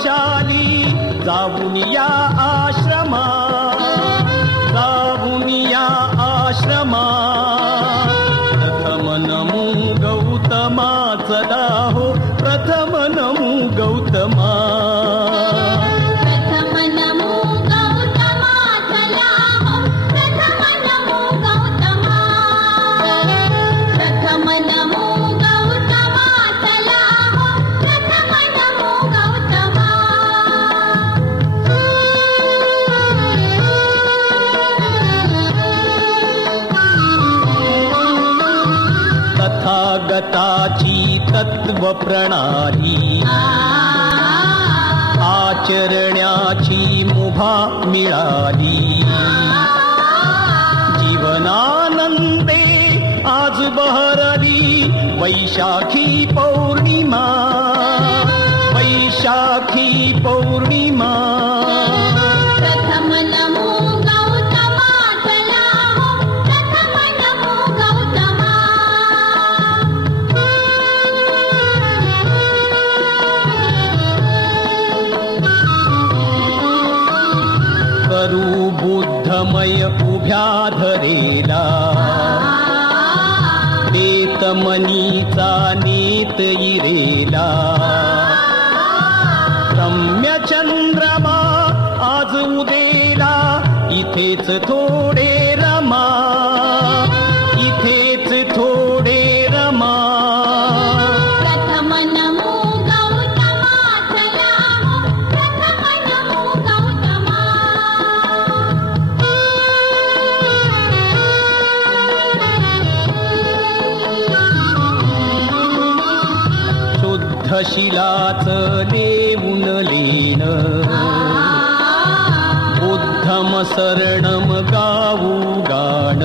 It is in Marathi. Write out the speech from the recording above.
वैशाली जाऊन या आश्रमा, जाऊन या आश्रमा. प्रथम नमो गौतमा चला हो, प्रथम नमो गौतमा. प्रथम नमो गौतमा चला हो, प्रथम नमो गौतमा. प्रथम नमो गौतमा चला हो, प्रथम नमो गौतमा. तथागताची तत्व प्रणाली, आचरण्याची मुभा मिळाली. जीवनानंदे आज बहरली वैशाखी पौर्णिमा, वैशाखी पौर्णिमा. प्रथम नमो गौतमा चला हो, प्रथम नमो गौतमा. करू बुद्धमय उभ्या धरेला, देत मनीचा नेत इरेला. रम्य चंद्रमा आज उदेला, इथेच थोडे रमा, इथेच थोडे रमा. प्रथम नमो गौतमा चला हो, प्रथम नमो गौतमा. शुद्ध शिलाच लेऊन लीन, बुद्धम शरणम गाऊ गाण.